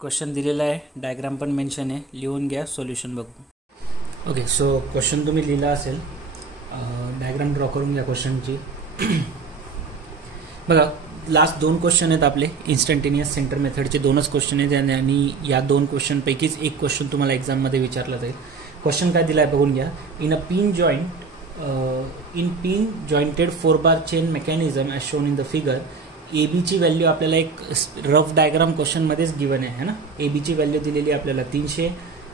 Question दिलेला आहे, diagram पण मेन्शन आहे, लिहून घ्या, सोल्युशन बघू. ओके, सो क्वेश्चन तुम्ही लिहिला असेल, डायग्राम ड्रॉ करून घ्या क्वेश्चनची. बघा, लास्ट 2 क्वेश्चन आहेत आपले इन्स्टंटेनियस सेंटर मेथडचे 2च क्वेश्चन आहेत आणि या 2 क्वेश्चनपैकीच एक क्वेश्चन तुम्हाला एक्झाममध्ये विचारला जाईल. क्वेश्चन काय दिला आहे बघून घ्या. In pin jointed 4 bar chain mechanism as shown in the figure, A बीची व्हॅल्यू आपल्याला एक रफ डायग्राम क्वेश्चनमध्येच गिवन आहे ना. ए बीची व्हॅल्यू दिलेली आपल्याला 300,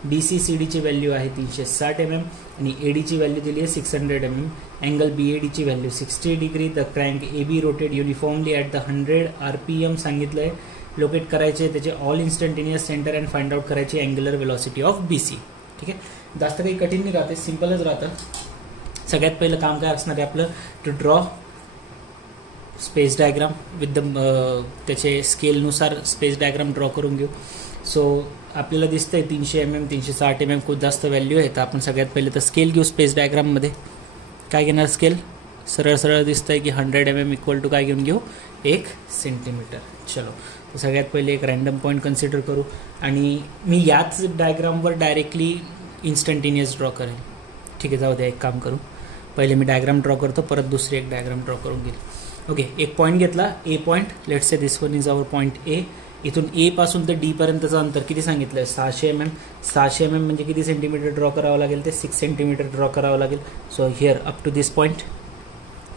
डी सी सी डीची व्हॅल्यू आहे 360 mm आणि ए डीची व्हॅल्यू दिली आहे 600 mm. अँगल बी ए डीची value 60 degree. The crank A B rotated uniformly at the 100 RPM सांगितलं आहे. लोकेट करायचे त्याचे all instantaneous centre and find out करायची angular velocity of B C. ठीक आहे, जास्त काही कठीण नाही राहते, सिम्पलच राहतं. सगळ्यात पहिलं काम काय असणार आहे आपलं, to draw space diagram with the त्याचे स्केलनुसार स्पेस डायग्राम ड्रॉ करून घेऊ. सो आपल्याला दिसतंय 300 mm 360 mm खूप जास्त व्हॅल्यू आहे. तर आपण सगळ्यात पहिले तर स्केल घेऊ. स्पेस डायग्राममध्ये काय घेणार स्केल, सरळ सरळ दिसतंय की 100 mm इक्वल टू काय घेऊन घेऊ, 1 सेंटीमीटर. चलो, तर सगळ्यात पहिले एक रँडम पॉईंट कन्सिडर करू आणि मी याच डायग्रामवर डायरेक्टली इन्स्टंटेनियस ड्रॉ करेन. ठीक आहे, जाऊ द्या, एक काम करू, पहिले मी डायग्राम ड्रॉ करतो, परत दुसरी एक डायग्राम ड्रॉ करून घेईल. ओके, एक पॉईंट घेतला, A point. Let's say this one is our point A. इथून ए पासून तर डी पर्यंतचं अंतर किती सांगितलं आहे, 600 mm. 600 mm म्हणजे किती सेंटीमीटर ड्रॉ करावं लागेल, ते 6 सेंटीमीटर ड्रॉ करावं लागेल. So here up to this point,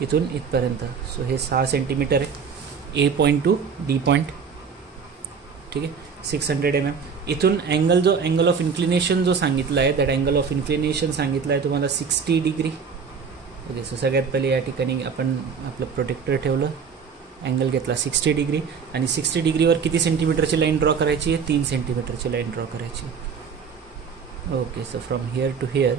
इथून इथपर्यंत. सो हे 6 सेंटीमीटर आहे, A point to D point. ठीक आहे, 600 mm. इथून अँगल ऑफ इन्क्लिनेशन जो सांगितला आहे, दॅट अँगल ऑफ इन्क्लिनेशन सांगितलं आहे तुम्हाला 60 डिग्री. ओके, सो सगळ्यात पहिले या ठिकाणी आपण आपलं प्रोटेक्टर ठेवलं, अँगल घेतला 60 डिग्री आणि 60 डिग्रीवर किती सेंटीमीटरची लाईन ड्रॉ करायची आहे, 3 सेंटीमीटरची लाईन ड्रॉ करायची. Okay, so from here to here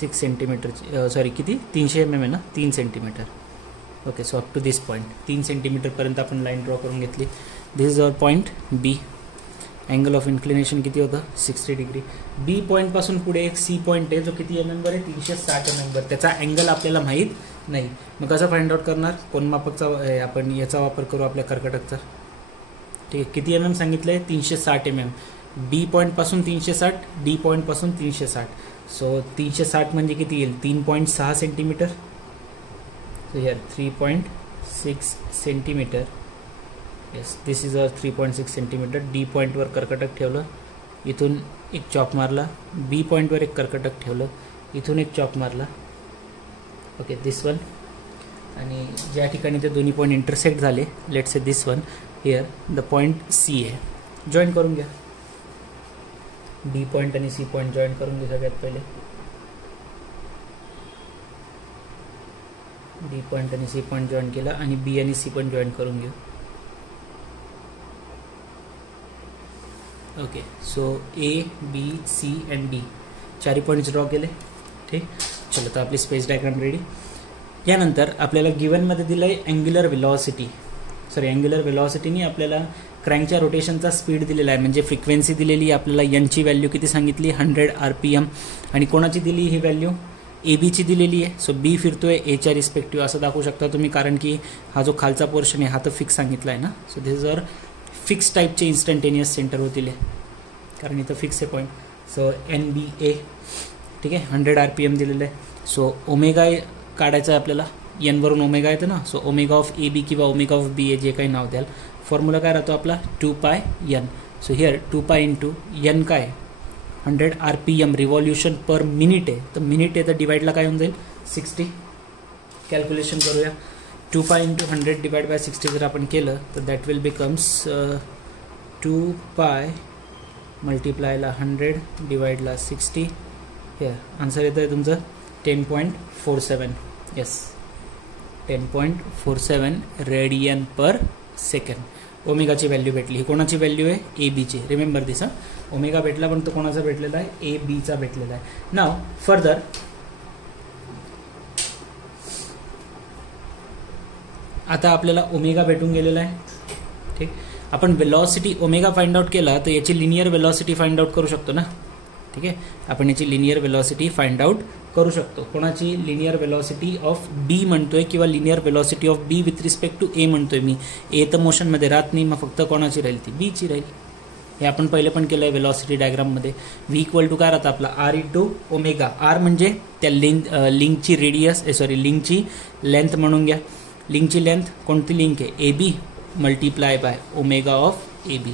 6 सेंटीमीटरची, सॉरी किती, 300 mm आहे ना, 3 सेंटीमीटर. Okay, so up to this point 3 सेंटीमीटरपर्यंत आपण लाईन ड्रॉ करून घेतली. This is our point B. Angle of inclination किती होतं, 60 डिग्री. बी पॉईंटपासून पुढे एक सी पॉईंट आहे जो किती MM वर आहे, 360 mm वर. त्याचा अँगल आपल्याला माहीत नाही, मग कसं फाइंड आउट करणार, कोनमापकचा आपण याचा वापर करू, आपल्या कर्कटकचा. ठीक आहे, किती MM सांगितलं आहे, 360 mm. बी पॉईंटपासून 360, डी पॉईंटपासून 360. सो 360 म्हणजे किती येईल, 3.6 centimetre. So here 3.6 centimetre. Yes, this is a 3.6 centimetre. D पॉईंटवर कर्कटक ठेवलं, इथून एक चॉप मारला. बी पॉईंटवर एक कर्कटक ठेवलं, इथून एक चॉप मारला. Okay, this one. आणि ज्या ठिकाणी ते दोन्ही पॉईंट इंटरसेक्ट झाले, let's say this one, here the point C आहे. जॉईन करून घ्या, डी पॉईंट आणि सी पॉईंट जॉईन करून घ्या सगळ्यात पहिले. डी पॉईंट आणि सी पॉईंट जॉईन केला आणि बी आणि सी पण जॉईन करून घेऊ. Okay, so A B C and D 4 points draw केले. ठीक, चलो, तर आपली स्पेस डायग्राम रेडी. यानंतर आपल्याला गिवनमध्ये दिलं आहे अँग्युलर वेलॉसिटी. अँग्युलर वेलॉसिटीनी आपल्याला क्रँकच्या रोटेशनचा स्पीड दिलेला आहे, म्हणजे फ्रिक्वेन्सी दिलेली आपल्याला. यनची व्हॅल्यू किती सांगितली, 100 RPM. आणि कोणाची दिली ही व्हॅल्यू, ए बीची दिलेली आहे. सो बी फिरतोय एच्या रिस्पेक्टिव्ह असं दाखवू शकता तुम्ही, कारण की हा जो खालचा पोर्शन आहे हा तर फिक्स सांगितला आहे ना. So this is our fix टाईपचे इन्स्टंटेनियस सेंटर होतील, कारण इथं फिक्स आहे पॉईंट. So NBA. ठीक आहे, 100 RPM दिलेलं आहे. सो ओमेगा काढायचं आहे आपल्याला, यनवरून ओमेगा येतं ना. सो ओमेगा ऑफ AB किंवा ओमेगा ऑफ बी जे काही नाव द्याल, फॉर्म्युला काय राहतो आपला, 2πN. So here 2π into N काय, 100 RPM रिव्हॉल्युशन पर मिनिट आहे. तर मिनिट आहे तर डिवाइडला काय होऊन जाईल, 60. कॅल्क्युलेशन करूया. 2π इंटू 100 डिवाइड बाय 60 जर आपण केलं तर दॅट विल बिकम्स 2π मल्टिप्लायला 100 डिवाइडला 60. हिअर आन्सर येतं आहे तुमचं 10.47. Yes, 10.47 radian per second. ओमेगाची व्हॅल्यू भेटली. ही कोणाची व्हॅल्यू आहे, ए बीची. रिमेंबर दिस, ओमेगा भेटला पण तो कोणाचा भेटलेला आहे, ए बीचा भेटलेला आहे. नाव फर्दर आता आपल्याला ओमेगा भेटून गेलेला आहे. ठीक, आपण वेलॉसिटी ओमेगा फाइंड आउट केला तर याची लिनियर वेलॉसिटी फाइंड आउट करू शकतो ना. ठीक आहे, आपण याची लिनियर वेलॉसिटी फाइंड आउट करू शकतो. कोणाची? लिनियर वेलॉसिटी ऑफ बी म्हणतोय किंवा linear velocity of B with respect to A म्हणतोय मी. ए तर मोशनमध्ये राहत नाही, मग फक्त कोणाची राहील? ती बीची राहील. हे आपण पहिले पण केलं आहे वेलॉसिटी डायग्राममध्ये. व्ही इक्वल टू काय राहतं आपला? R into omega. आर म्हणजे त्या लिंकची रेडियस लिंकची लेंथ म्हणून घ्या. लिंकची लेंथ कोणती लिंक आहे? A B multiply by omega of A B.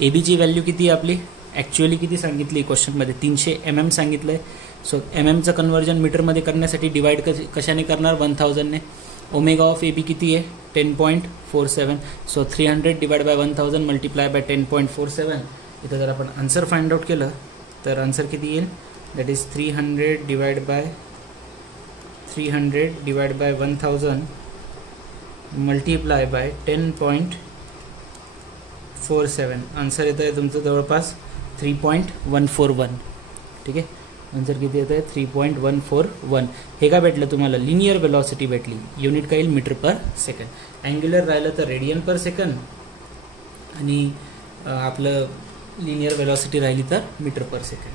A बीची व्हॅल्यू किती आहे आपली? ॲक्च्युअली किती सांगितली क्वेश्चनमध्ये? 300 mm सांगितलं आहे. सो mmचं कन्वर्जन मीटरमध्ये करण्यासाठी डिवाइड कशाने करणार? 1000ने. ओमेगा ऑफ ए बी किती आहे? 10.47. So 300 divide by 1000 multiply by 10.47. इथं जर आपण आन्सर फाइंड आउट केलं तर आन्सर किती येईल? That is 300 divide by 1000 multiply by 10.47. Answer येतं आहे तुमचं जवळपास 3.141. ठीक आहे, आन्सर किती येतं आहे? 3.141. हे काय भेटलं तुम्हाला? लिनियर वेलॉसिटी भेटली. युनिट काय येईल? मीटर पर सेकंड. अँग्युलर राहिलं तर रेडियन पर सेकंड आणि आपलं लिनियर वेलॉसिटी राहिली तर मीटर पर सेकंड.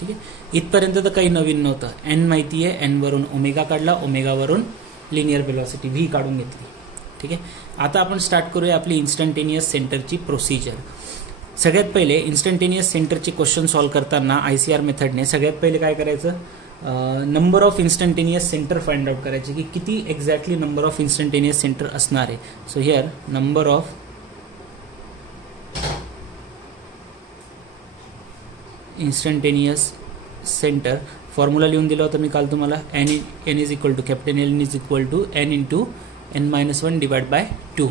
ठीक आहे, इथपर्यंत तर काही नवीन नव्हतं. एन माहिती आहे, एनवरून ओमेगा काढला, ओमेगावरून लिनियर वेलॉसिटी व्ही काढून घेतली. ठीक आहे, आता आपण स्टार्ट करूया आपली इन्स्टंटेनियस सेंटरची प्रोसिजर. सगळ्यात पहिले इन्स्टंटेनियस सेंटरचे क्वेश्चन सॉल्व करताना ICR मेथडने सगळ्यात पहिले काय करायचं? Number of instantaneous centre find out करायचे की किती exactly number of instantaneous centre असणार आहे. So here number of instantaneous centre formula लिहून दिला होता मी काल तुम्हाला. N is equal to capital N is equal to N into n-1 divide by 2.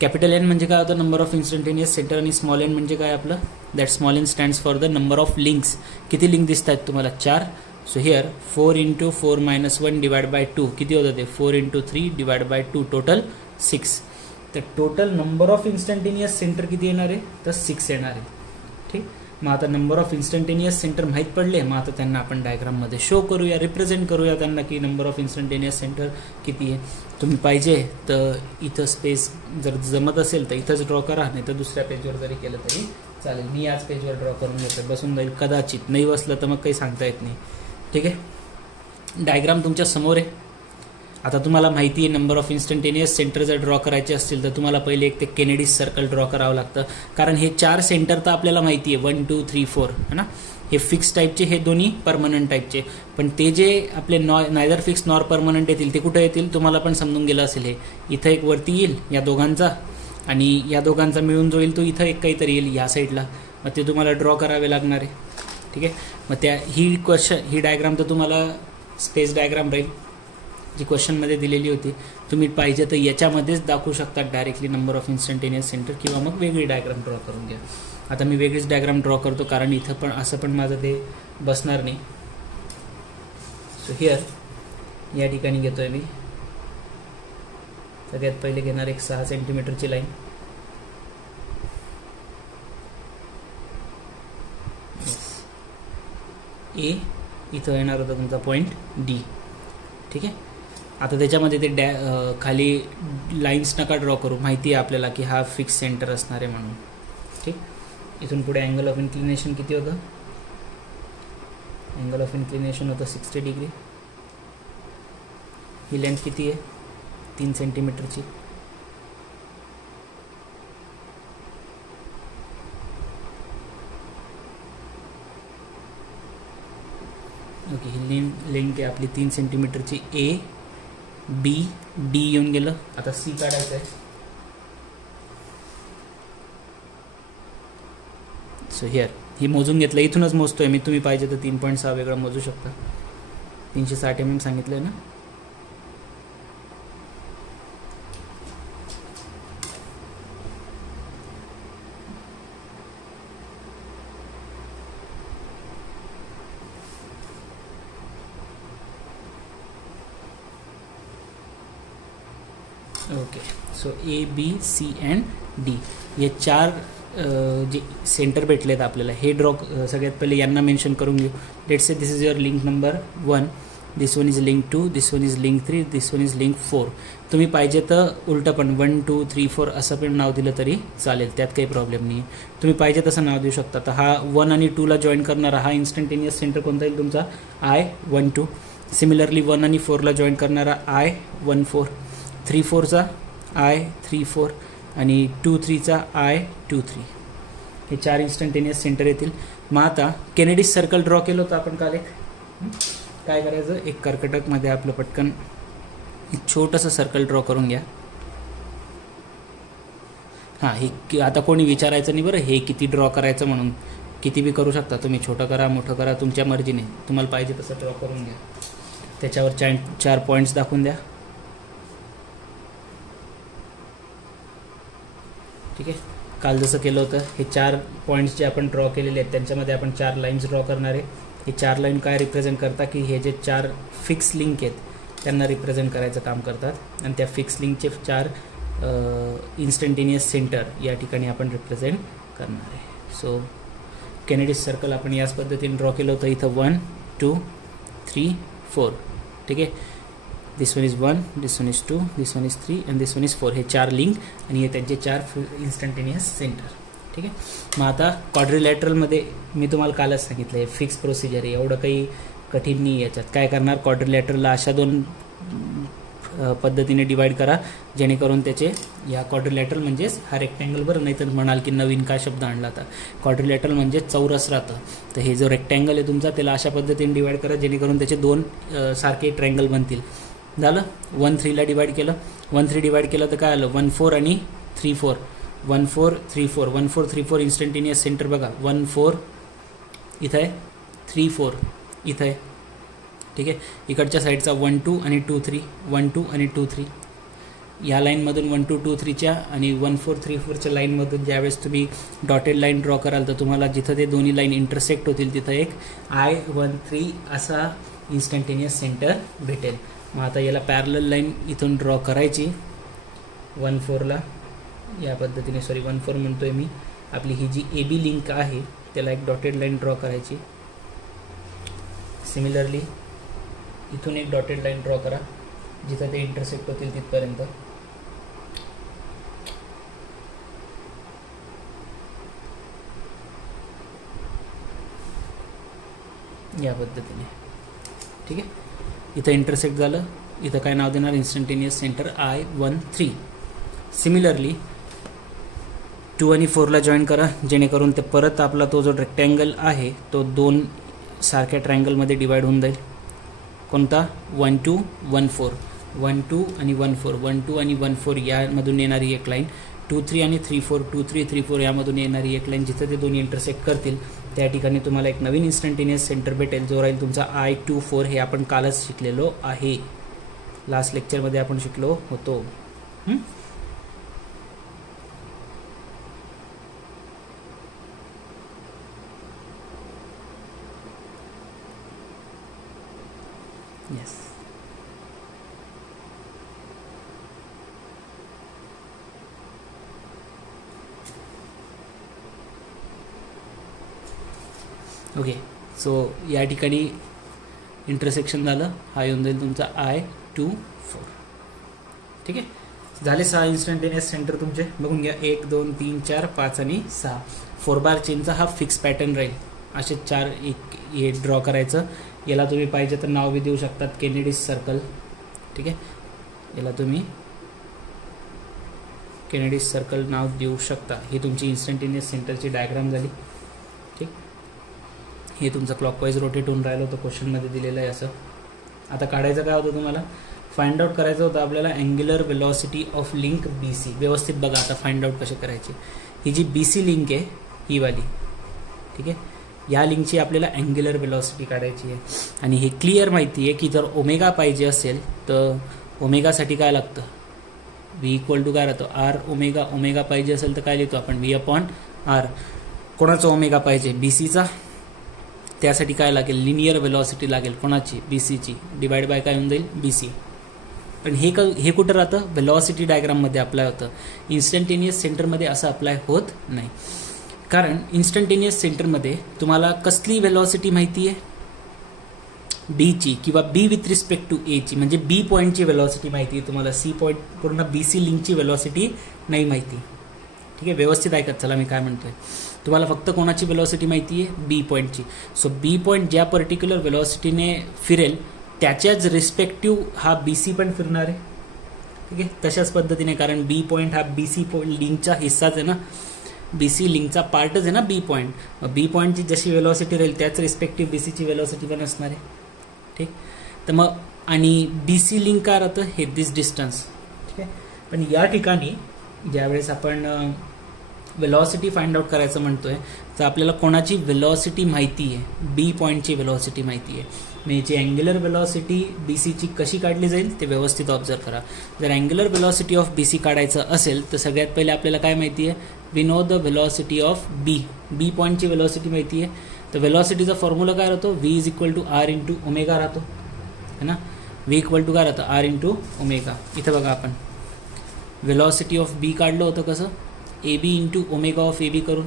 Capital N म्हणजे काय होतं? Number of instantaneous centre. आणि स्मॉल एन म्हणजे काय आपलं? That small N stands for the number of links. किती link दिसत आहेत तुम्हाला? 4. So here 4 into 4-1 divide by 2 किती होतं ते? 4 इंटू 3 डिवाइड बाय 2 टोटल 6. तर total number of instantaneous centre किती येणार आहे? तर 6 येणार आहे. ठीक, मग आता नंबर ऑफ इन्स्टंटेनियस सेंटर माहीत पडले. मग आता त्यांना आपण डायग्राममध्ये शो करूया, रिप्रेझेंट करूया त्यांना की नंबर ऑफ इन्स्टंटेनियस सेंटर किती आहे. तुम्ही पाहिजे तर इथं स्पेस जर जमत असेल तर इथंच ड्रॉ करा, नाही तर दुसऱ्या पेजवर जरी केलं तरी चालेल. मी याच पेजवर ड्रॉ करून घेतो, बसून जाईल. कदाचित नाही बसलं तर मग काही सांगता येत नाही. ठीक आहे, डायग्राम तुमच्या समोर आहे. आता तुम्हाला माहिती आहे नंबर ऑफ इन्स्टंटेनियस सेंटर जर ड्रॉ करायचे असतील तर तुम्हाला पहिले एक ते केनेडी सर्कल ड्रॉ करावं लागतं. कारण हे 4 सेंटर तर आपल्याला माहिती आहे, 1 2 3 4 है ना. हे फिक्स टाईपचे, हे दोन्ही परमनंट टाईपचे. पण ते जे आपले नायदर फिक्स नॉर परमनंट येतील ते कुठे येतील तुम्हाला पण समजून गेलं असेल. हे इथं एक वरती येईल या दोघांचा, आणि या दोघांचा मिळून जो येईल तो इथं एक काहीतरी येईल या साईडला. मग ते तुम्हाला ड्रॉ करावे लागणार आहे. ठीक आहे, मग ही डायग्राम तर तुम्हाला स्पेस डायग्राम राहील जी क्वेश्चनमध्ये दिलेली होती. तुम्ही पाहिजे तर याच्यामध्येच दाखवू शकता directly number of instantaneous centre, किंवा मग वेगळी डायग्राम ड्रॉ करून घ्या. आता मी वेगळीच डायग्राम ड्रॉ करतो कारण इथं पण असं पण माझं ते बसणार नाही. सो हिअर या ठिकाणी घेतोय मी. सगळ्यात पहिले घेणार एक 6 सेंटीमीटरची लाईन. ए इथं येणार होता तुमचा पॉईंट डी. ठीक आहे, आता त्याच्यामध्ये ते खाली लाईन्स नका ड्रॉ करू, माहिती आहे आपल्याला की हा फिक्स सेंटर असणार आहे म्हणून. ठीक, इथून पुढे अँगल ऑफ इन्क्लिनेशन किती होतं? अँगल ऑफ इन्क्लिनेशन होतं 60 डिग्री. ही लेंथ किती आहे? 3 सेंटीमीटरची. ओके, ही लेंथ आहे आपली 3 सेंटीमीटरची. ए बी डी येऊन गेलं. आता सी काढायचं आहे. सो हिअर ही मोजून घेतलं, इथूनच मोजतोय मी. तुम्ही पाहिजे तर 3.6 वेगळं मोजू शकता. 360 mm सांगितलंय ना. Okay, so A B C and D हे 4 जे सेंटर भेटलेत आपल्याला, हे ड्रॉ सगळ्यात पहिले यांना मेन्शन करून घेऊ. Let's say this is your link number 1. This one is link 2, this one is link 3, this one is link 4. तुम्ही पाहिजे तर उलटं पण 1 2 3 4 असं पण नाव दिलं तरी चालेल, त्यात काही प्रॉब्लेम नाही. तुम्ही पाहिजे तसं नाव देऊ शकता. तर हा 1 आणि 2ला जॉईन करणारा हा इन्स्टंटेनियस सेंटर कोणता येईल तुमचा I12. सिमिलरली 1 आणि 4ला जॉईन करणारा I14, 3 4चा I34 आणि 2 3चा I23. हे 4 इन्स्टंटेनियस सेंटर येतील. मग आता केनेडी सर्कल ड्रॉ केलं होतं आपण काल. काय करायचं, एक कर्कटकमध्ये आपलं पटकन एक छोटंसं सर्कल ड्रॉ करून घ्या. हां, हे आता कोणी विचारायचं नाही बरं हे किती ड्रॉ करायचं म्हणून. किती बी करू शकता तुम्ही, छोटं करा मोठं करा तुमच्या मर्जीने, तुम्हाला पाहिजे तसं ड्रॉ करून घ्या. त्याच्यावर 4 पॉईंट्स दाखवून द्या. ठीक आहे, काल जसं केलं होतं हे 4 पॉईंट्स जे आपण ड्रॉ केलेले आहेत त्यांच्यामध्ये आपण 4 लाईन्स ड्रॉ करणार आहे. हे 4 लाईन काय रिप्रेझेंट करतात की हे जे 4 फिक्स लिंक आहेत त्यांना रिप्रेझेंट करायचं काम करतात. आणि त्या फिक्स लिंकचे 4 इन्स्टंटेनियस सेंटर या ठिकाणी आपण रिप्रेझेंट करणार आहे. सो केनेडी सर्कल आपण याच पद्धतीने ड्रॉ केलं होतं. इथं 1 2 3 4. ठीक आहे, this one is 1, this one is 2, this one is 3 आणि दिस वन इज 4. हे 4 लिंक आणि हे त्यांचे 4 इन्स्टंटेनियस सेंटर. ठीक आहे, मग आता क्वाड्रिलॅटरलमध्ये मी तुम्हाला कालच सांगितलं आहे फिक्स प्रोसिजर आहे, एवढं काही कठीण नाही. याच्यात काय करणार, क्वाड्रिलॅटरलला अशा 2 पद्धतीने डिवाइड करा जेणेकरून त्याचे या क्वाड्रिलॅटरल म्हणजेच हा रेक्टँगल बरं, नाही तर म्हणाल की नवीन काय शब्द आणला आता. क्वाड्रिलॅटरल म्हणजे चौरस राहतं. तर हे जो रेक्टँगल आहे तुमचा त्याला अशा पद्धतीने डिवाइड करा जेणेकरून त्याचे 2 सारखे ट्रायंगल बनतील. झालं. 1 3ला डिवाइड केलं, 1 3 डिवाइड केलं तर काय आलं 1 4 आणि 3 4, 1 4 3 4, 1 4 3 4 इन्स्टंटेनियस सेंटर बघा. 1 4 इथं आहे, 3 4 इथं आहे. ठीक आहे, इकडच्या साईडचा 1 2 आणि 2 3, 1 2 आणि 2 3. या लाईनमधून 1 2 2 3च्या आणि 1 4 3 4च्या लाईनमधून ज्यावेळेस तुम्ही डॉटेड लाईन ड्रॉ कराल तर तुम्हाला जिथं ते दोन्ही लाईन इंटरसेक्ट होतील तिथं एक I13 असा इन्स्टंटेनियस सेंटर भेटेल. मग आता याला पॅरलल लाईन इथून ड्रॉ करायची 1 4ला या पद्धतीने, 1 4 म्हणतोय मी. आपली ही जी AB लिंक आहे त्याला एक डॉटेड लाईन ड्रॉ करायची. सिमिलरली इथून एक डॉटेड लाईन ड्रॉ करा जिथं ते इंटरसेक्ट होतील तिथपर्यंत. या पद्धतीने. ठीक आहे, इथं इंटरसेक्ट झालं, इथं काय नाव देणार, इन्स्टंटेनियस सेंटर I13. सिमिलरली 2 आणि 4ला जॉईन करा जेणेकरून ते परत आपला तो जो रेक्टँगल आहे तो 2 सारख्या ट्रायंगलमध्ये डिवाइड होऊन जाईल. कोणता, 1 2 1 4, 1 2 आणि 1 4, 1 2 आणि 1 4 यामधून येणारी एक लाईन, 2 3 आणि 3 4, 2 3 3 4 यामधून येणारी एक लाईन. जिथं ते दोन्ही इंटरसेक्ट करतील त्या ठिकाणी तुम्हाला एक नवीन इन्स्टंटेनियस सेंटर भेटेल जो राहील तुमचा I24. हे आपण कालच शिकलेलो आहे, लास्ट लेक्चरमध्ये आपण शिकलो होतो. येस. ओके, सो या ठिकाणी इंटरसेक्शन झालं, हा येऊन जाईल तुमचा I24. ठीक आहे, झाले 6 इन्स्टंटेनियस सेंटर तुमचे. बघून घ्या, 1 2 3 4 5 आणि 6. 4 बार चेनचा हा फिक्स पॅटर्न राहील. असे 4 एक हे ड्रॉ करायचं. याला तुम्ही पाहिजे तर नाव बी देऊ शकतात, केनेडी सर्कल. ठीक आहे, याला तुम्ही केनेडी सर्कल नाव देऊ शकता. ही तुमची इन्स्टंटेनियस सेंटरची डायग्राम झाली. ठीक, हे तुमचं क्लॉकवाईज रोटेट होऊन राहिलं होतं, क्वेश्चनमध्ये दिलेलं आहे असं. आता काढायचं काय होतं तुम्हाला, फाइंड आउट करायचं होतं आपल्याला angular velocity of link BC. व्यवस्थित बघा आता फाइंड आउट कसे करायचे. ही जी BC लिंक आहे ही वाली, ठीक आहे, या लिंकची आपल्याला अँग्युलर वेलॉसिटी काढायची आहे. आणि हे क्लिअर माहिती आहे की जर ओमेगा पाहिजे असेल तर ओमेगासाठी काय लागतं, V = काय राहतो R ओमेगा. ओमेगा पाहिजे असेल तर काय लिहितो आपण, V/R. कोणाचा ओमेगा पाहिजे, BCचा. त्यासाठी काय लागेल, लिनियर वेलॉसिटी लागेल. कोणाची, BCची. डिवाइड बाय काय होऊन जाईल, BC. पण हे कुठं राहतं, वेलॉसिटी डायग्राममध्ये अप्लाय होतं. इन्स्टंटेनियस सेंटरमध्ये असं अप्लाय होत नाही. कारण इन्स्टंटेनियस सेंटरमध्ये तुम्हाला कसली वेलॉसिटी माहिती आहे, डीची किंवा बी विथ रिस्पेक्ट टू एची, म्हणजे बी पॉईंटची वेलॉसिटी माहिती आहे तुम्हाला, सी पॉईंट पूर्ण बीसी लिंकची वेलॉसिटी नाही माहिती. ठीक आहे, व्यवस्थित ऐकत चला मी काय म्हणतोय. तुम्हाला फक्त कोणाची वेलॉसिटी माहिती आहे, बी पॉईंटची. सो बी पॉईंट ज्या पर्टिक्युलर वेलॉसिटीने फिरेल त्याच्याच रिस्पेक्टिव्ह हा बी सी पण फिरणार आहे. ठीक आहे, तशाच पद्धतीने, कारण बी पॉईंट हा बी सी लिंकचा हिस्साच आहे ना, बी सी लिंकचा पार्टच आहे ना बी पॉईंट. बी पॉईंटची जशी वेलॉसिटी राहील त्याच रिस्पेक्टिव्ह बी सीची वेलॉसिटी पण असणार आहे. ठीक, तर मग आणि बी सी लिंक काय राहतं, हे दिस डिस्टन्स. ठीक आहे, पण या ठिकाणी ज्यावेळेस आपण वेलॉसिटी फाइंड आउट करायचं म्हणतोय तर आपल्याला कोणाची वेलॉसिटी माहिती आहे, बी पॉईंटची वेलॉसिटी माहिती आहे. मग याची अँग्युलर वेलॉसिटी बी सीची कशी काढली जाईल ते व्यवस्थित ऑब्झर्व करा. जर angular velocity of B C काढायचं असेल तर सगळ्यात पहिले आपल्याला काय माहिती आहे, we know the velocity of B. B पॉईंटची वेलॉसिटी माहिती आहे, तर वेलॉसिटीचा फॉर्म्युला काय राहतो, V is equal to R into omega राहतो है ना. व्ही इक्वल टू काय राहतं, आर इंटू ओमेगा. इथं बघा आपण वेलॉसिटी ऑफ बी काढलं होतं कसं, A B into omega of A B करून.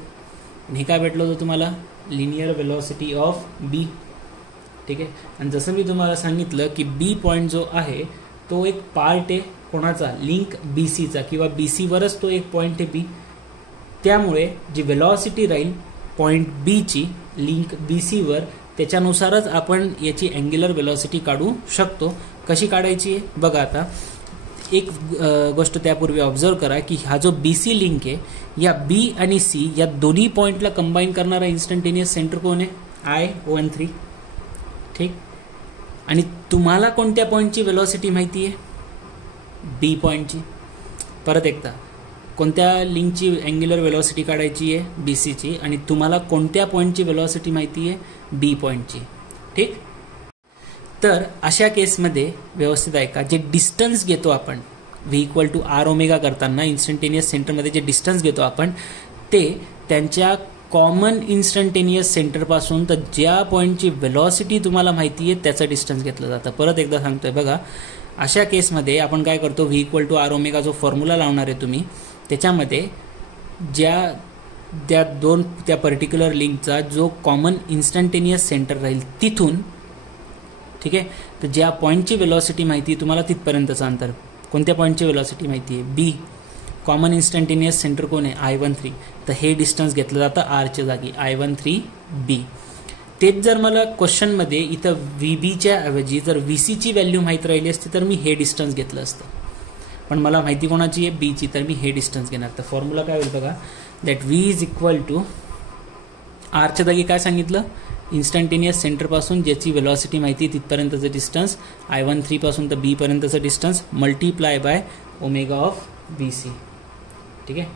हे काय भेटलं होतं तुम्हाला, लिनियर वेलॉसिटी ऑफ बी. ठीक आहे, आणि जसं मी तुम्हाला सांगितलं की बी पॉईंट जो आहे तो एक पार्ट आहे कोणाचा, लिंक बी सीचा, किंवा बी सीवरच तो एक पॉईंट आहे बी. त्यामुळे जी वेलॉसिटी राहील पॉईंट बीची लिंक बी सीवर, त्याच्यानुसारच आपण याची अँग्युलर वेलॉसिटी काढू शकतो. कशी काढायची आहे बघा. आता एक गोष्ट त्यापूर्वी ऑब्झर्व करा की हा जो बी सी लिंक आहे, या बी आणि सी या दोन्ही पॉईंटला कंबाईन करणारा इन्स्टंटेनियस सेंटर कोण आहे, I13. ठीक, आणि तुम्हाला कोणत्या पॉईंटची वेलॉसिटी माहिती आहे, बी पॉईंटची. परत एकदा, कोणत्या लिंकची अँग्युलर वेलॉसिटी काढायची आहे, बी सीची, आणि तुम्हाला कोणत्या पॉईंटची वेलॉसिटी माहिती आहे, बी पॉईंटची. ठीक, तर अशा केसमध्ये व्यवस्थित ऐका, जे डिस्टन्स घेतो आपण V equal to R omega करताना इन्स्टंटेनियस सेंटरमध्ये जे डिस्टन्स घेतो आपण, ते त्यांच्या कॉमन इन्स्टंटेनियस सेंटरपासून तर ज्या पॉईंटची वेलॉसिटी तुम्हाला माहिती आहे त्याचं डिस्टन्स घेतलं जातं. परत एकदा सांगतोय बघा, अशा केसमध्ये आपण काय करतो, V equal to R omega जो फॉर्म्युला लावणार आहे तुम्ही, त्याच्यामध्ये त्या पर्टिक्युलर लिंकचा जो कॉमन इन्स्टंटेनियस सेंटर राहील तिथून, ठीक आहे, तर ज्या पॉईंटची वेलॉसिटी माहिती आहे तुम्हाला तिथपर्यंतचं अंतर, कोणत्या पॉईंटची वेलॉसिटी माहिती आहे, बी. कॉमन इन्स्टंटेनियस सेंटर कोण आहे, I13. तर हे डिस्टन्स घेतलं जातं आरच्या जागी, I13B. तेच जर मला क्वेश्चनमध्ये इथं VBच्या ऐवजी जर VCची व्हॅल्यू माहीत राहिली असती तर मी हे डिस्टन्स घेतलं असतं, पण मला माहिती कोणाची आहे, बीची, तर मी हे डिस्टन्स घेणार. तर फॉर्म्युला काय होईल बघा, that V is equal to आरच्या जागी काय सांगितलं, इन्स्टंटेनियस सेंटरपासून ज्याची वेलॉसिटी माहिती आहे तिथपर्यंतचं डिस्टन्स, I13 पासून तर बी पर्यंतचं distance, multiply by omega of BC. ठीक आहे,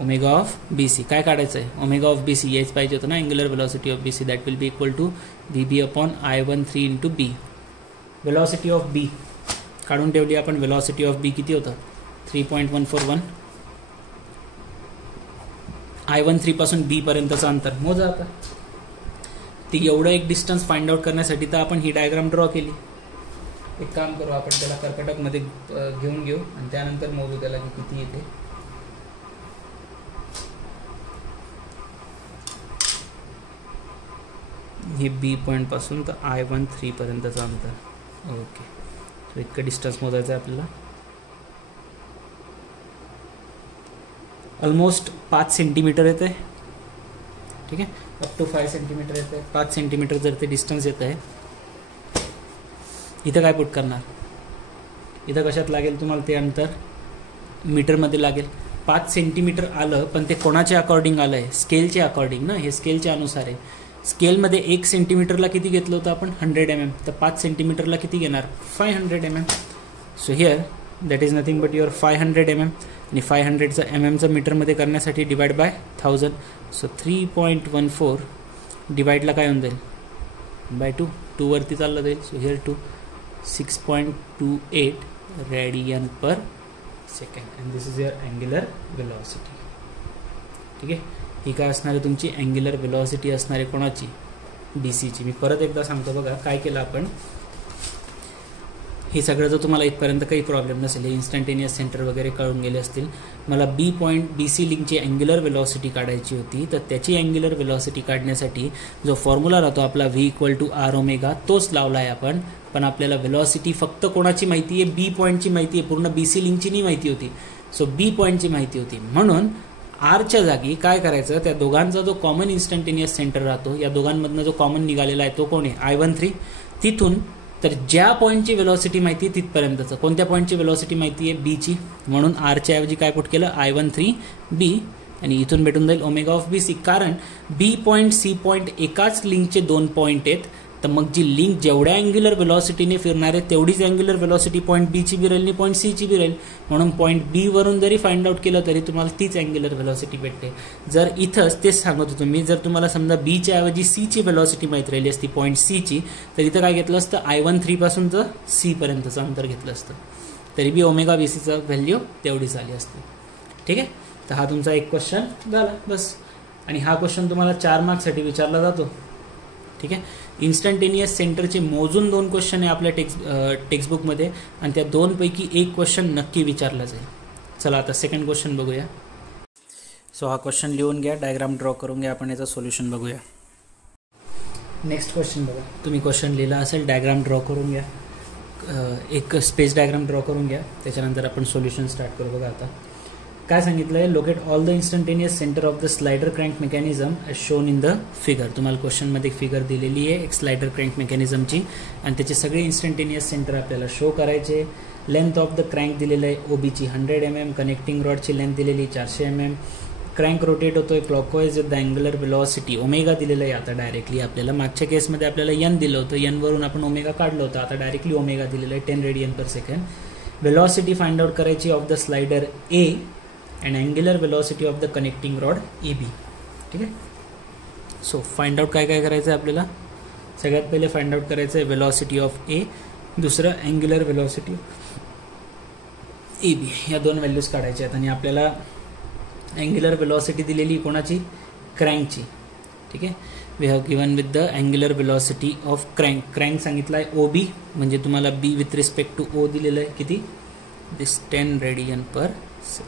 ओमेगा ऑफ BC काय काढायचं आहे, ओमेगा ऑफ BC याच पाहिजे होतं ना, angular velocity of BC, that will be equal to VB upon I13 into B. Velocity of B काढून ठेवली आपण, वेलॉसिटी ऑफ बी किती होतं, 3.141. I13 पासून बी पर्यंतचं अंतर मोजा आता. ती एवढं एक डिस्टन्स फाइंड आउट करण्यासाठी तर आपण ही डायग्राम ड्रॉ केली. एक काम करू आपण, त्याला कर्कटकमध्ये घेऊन घेऊ आणि त्यानंतर मोजू त्याला की किती येते. हे बी पॉईंट पासून तर I13 पर्यंतचं अंतर. ओके, तर इतकं डिस्टन्स मोजायचं आहे आपल्याला. ऑलमोस्ट 5 सेंटीमीटर येतं आहे. ठीक आहे, अप टू 5 सेंटीमीटर येतं आहे. 5 सेंटीमीटर जर ते डिस्टन्स येतं आहे, इथं काय पुट करणार, इथं कशात लागेल तुम्हाला ते अंतर, मीटरमध्ये लागेल. 5 सेंटीमीटर आलं, पण ते कोणाच्या अकॉर्डिंग आलं आहे, स्केलच्या अकॉर्डिंग ना, हे स्केलच्या अनुसार आहे. स्केलमध्ये 1 सेंटीमीटरला किती घेतलं होतं आपण, 100 mm, तर 5 सेंटीमीटरला किती घेणार, 500 mm. So here that is nothing but your 500 mm, आणि 500चं mmचं मीटरमध्ये करण्यासाठी डिवाइड बाय 1000. सो 3.14 डिवाइडला काय होऊन जाईल, बाय 2 वरती चाललं जाईल. So here 2 6.28 radian per second, and this is your angular velocity. ठीक आहे, ही काय असणार आहे तुमची अँग्युलर वेलॉसिटी असणार आहे कोणाची, BCची. मी परत एकदा सांगतो बघा, काय केलं आपण, हे सगळं जर तुम्हाला इथपर्यंत काही प्रॉब्लेम नसेल, हे इन्स्टंटेनियस सेंटर वगैरे कळून गेले असतील. मला बी पॉईंट BC लिंकची अँग्युलर वेलॉसिटी काढायची होती, तर त्याची अँग्युलर वेलॉसिटी काढण्यासाठी जो फॉर्म्युला राहतो आपला V=R⍵, तोच लावला आहे आपण. पण आपल्याला वेलॉसिटी फक्त कोणाची माहिती आहे? बी पॉईंटची माहिती आहे, पूर्ण BC लिंकची नाही माहिती होती. सो बी पॉईंटची माहिती होती, म्हणून आरच्या जागी काय करायचं, त्या दोघांचा जो कॉमन इन्स्टंटेनियस सेंटर राहतो, या दोघांमधनं जो कॉमन निघालेला आहे तो कोण आहे? I13. तिथून तर ज्या पॉईंटची वेलॉसिटी माहिती आहे तिथपर्यंतचं, कोणत्या पॉईंटची वेलॉसिटी माहिती आहे? बीची, म्हणून आरच्या ऐवजी काय पुट केलं? I13B, आणि इथून भेटून जाईल ω(BC). कारण बी पॉईंट सी पॉईंट एकाच लिंकचे 2 पॉईंट आहेत, तर मग जी लिंक जेवढ्या अँग्युलर वेलॉसिटीने फिरणार आहे तेवढीच अँग्युलर वेलॉसिटी पॉईंट बीची बी राहील आणि पॉईंट सीची बी राहील. म्हणून पॉईंट बी वरून जरी फाइंड आउट केलं तरी तुम्हाला तीच अँग्युलर वेलॉसिटी भेटते. जर इथंच तेच सांगत होतो मी, जर तुम्हाला समजा बीच्या ऐवजी सीची वेलॉसिटी माहीत राहिली असती पॉईंट सीची, तर इथं काय घेतलं असतं? I13 पासूनचं सी पर्यंतचं अंतर घेतलं असतं, तरी बी ω(BC)चं व्हॅल्यू तेवढीच आली असते. ठीक आहे, तर हा तुमचा एक क्वेश्चन झाला बस. आणि हा क्वेश्चन तुम्हाला 4 मार्क्ससाठी विचारला जातो. ठीक आहे, इन्स्टंटेनियस सेंटरचे मोजून 2 क्वेश्चन आहे आपल्या टेक्स्टबुकमध्ये, आणि त्या 2 पैकी एक क्वेश्चन नक्की विचारला जाईल. चला आता सेकंड क्वेश्चन बघूया. सो हा क्वेश्चन लिहून घ्या, डायग्राम ड्रॉ करून घ्या, आपण याचं सोल्युशन बघूया. नेक्स्ट क्वेश्चन बघा, तुम्ही क्वेश्चन लिहिला असेल, डायग्राम ड्रॉ करून घ्या, एक स्पेस डायग्राम ड्रॉ करून घ्या, त्याच्यानंतर आपण सोल्युशन स्टार्ट करू. बघा आता काय सांगितलं आहे, locate all the instantaneous centre of the slider crank mechanism as shown in the figure. तुम्हाला क्वेश्चनमध्ये फिगर दिलेली आहे एक स्लायडर क्रँक मेकॅनिझमची, आणि त्याचे सगळे इन्स्टंटेनियस सेंटर आपल्याला शो करायचे. लेंथ ऑफ द क्रँक दिलेलं आहे OB ची 100 mm, कनेक्टिंग रॉडची लेंथ दिलेली 400 mm, क्रँक रोटेट होतोय clockwise with the angular velocity ω दिलेलं आहे. आता डायरेक्टली आपल्याला मागच्या केसमध्ये आपल्याला n दिलं होतं, n वरून आपण ω काढलं होतं, आता डायरेक्टली ω दिलेलं आहे 10 radian/s. वेलॉसिटी फाइंड आउट करायची of the slider A and angular velocity of the connecting rod AB. ठीक आहे, सो फाइंड आउट काय काय करायचं आहे आपल्याला? सगळ्यात पहिले फाइंड आउट करायचं आहे वेलॉसिटी ऑफ A, दुसरं अँग्युलर वेलॉसिटी AB. या 2 व्हॅल्यूज काढायच्या आहेत, आणि आपल्याला अँग्युलर वेलॉसिटी दिलेली कोणाची? क्रँकची. ठीक आहे, we have given with the angular velocity of crank सांगितलं आहे OB, म्हणजे तुम्हाला B with respect to O दिलेलं आहे किती? दिस 10 radian/s.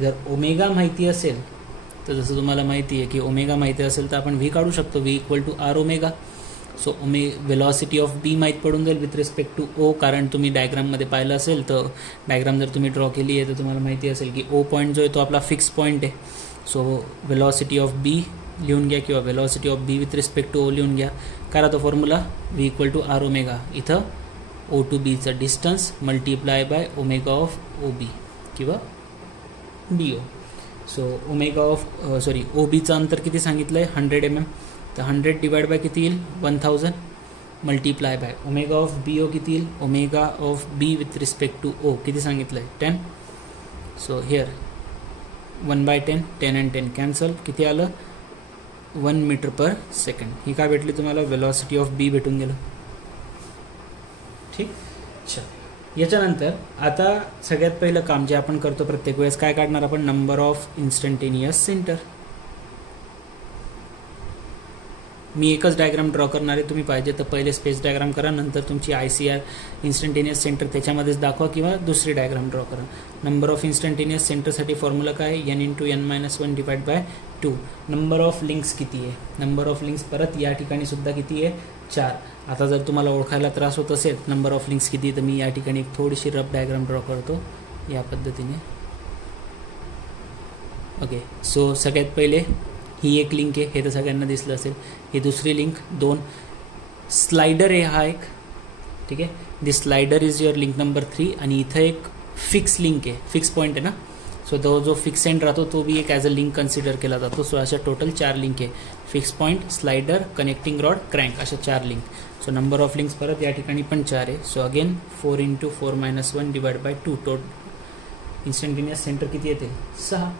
जर ω माहिती असेल तर जसं तुम्हाला माहिती आहे की ω माहिती असेल तर आपण V काढू शकतो, V=R⍵. So velocity of B माहीत पडून जाईल विथ रिस्पेक्ट टू O, कारण तुम्ही डायग्राममध्ये पाहिलं असेल तर डायग्राम जर तुम्ही ड्रॉ केली आहे तर तुम्हाला माहिती असेल की O पॉईंट जो आहे तो आपला फिक्स पॉईंट आहे. सो वेलॉसिटी ऑफ B लिहून घ्या, किंवा velocity of B with respect to O लिहून घ्या. करा तो फॉर्म्युला, V=R⍵. इथं O to B चं डिस्टन्स मल्टिप्लाय बाय ω(OB) किंवा BO. सो OBचं अंतर किती सांगितलं आहे? 100 mm, तर 100 डिवाइड बाय किती येईल? 1000 मल्टिप्लाय बाय ω(BO) किती येईल? ω(B with respect to O किती सांगितलं आहे? 10. सो हिअर 1/10, 10 and 10 कॅन्सल, किती आलं? 1 मीटर/s. ही काय भेटली तुम्हाला? वेलॉसिटी ऑफ B भेटून गेलं. ठीक, अच्छा. याच्यानंतर आता सगळ्यात पहिलं काम जे आपण करतो प्रत्येक वेळेस, काय काढणार आपण? Number of instantaneous centre. मी एकच डायग्राम ड्रॉ करणार आहे, तुम्ही पाहिजे तर पहिले स्पेस डायग्राम करा, नंतर तुमची ICR इन्स्टंटेनियस सेंटर त्याच्यामध्येच दाखवा, किंवा दुसरी डायग्राम ड्रॉ करा. नंबर ऑफ इन्स्टंटेनियस सेंटरसाठी फॉर्म्युला काय? n × n-1 divide by 2. Number of links किती आहे? नंबर ऑफ लिंक्स परत या ठिकाणी सुद्धा किती आहे? 4. आता जर तुम्हाला ओळखायला त्रास होत असेल नंबर ऑफ लिंक्स किती, तर मी या ठिकाणी एक थोडीशी रफ डायग्राम ड्रॉ करतो या पद्धतीने. ओके, सो सगळ्यात पहिले ही एक लिंक आहे, हे तर सगळ्यांना दिसलं असेल. ही दुसरी लिंक 2. स्लायडर आहे हा एक. ठीक आहे, this slider is your link number 3, आणि इथं एक फिक्स लिंक आहे, फिक्स पॉईंट आहे ना. सो तो जो फिक्स एंड राहतो तो भी एक ॲज अ लिंक कन्सिडर केला जातो. सो अशा टोटल 4 लिंक आहे, fix point, slider, connecting rod, crank, अशा 4 link. So number of links परत या ठिकाणी पण 4 आहे. So again 4 × 4-1 divide by 2. Instantaneous centre किती येते? 6.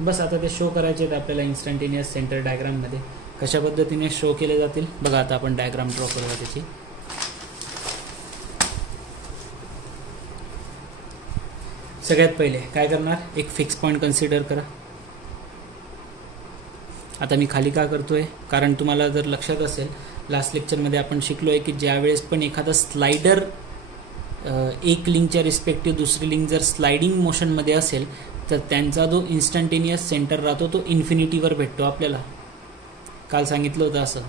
बस आता ते शो करायचे आहेत आपल्याला इन्स्टंटेनियस सेंटर डायग्राममध्ये. कशा पद्धतीने शो केले जातील बघा. आता आपण डायग्राम ड्रॉ करूया त्याची. सगळ्यात पहिले काय करणार? एक फिक्स पॉईंट कन्सिडर करा. आता मी खाली का करतोय? कारण तुम्हाला जर लक्षात असेल लास्ट लेक्चरमध्ये आपण शिकलो आहे की ज्यावेळेस पण एखादा स्लायडर एक लिंकच्या रिस्पेक्टिव्ह दुसरी लिंक जर स्लायडिंग मोशनमध्ये असेल तर त्यांचा जो इन्स्टंटेनियस सेंटर राहतो तो इन्फिनिटीवर भेटतो आपल्याला. काल सांगितलं होतं असं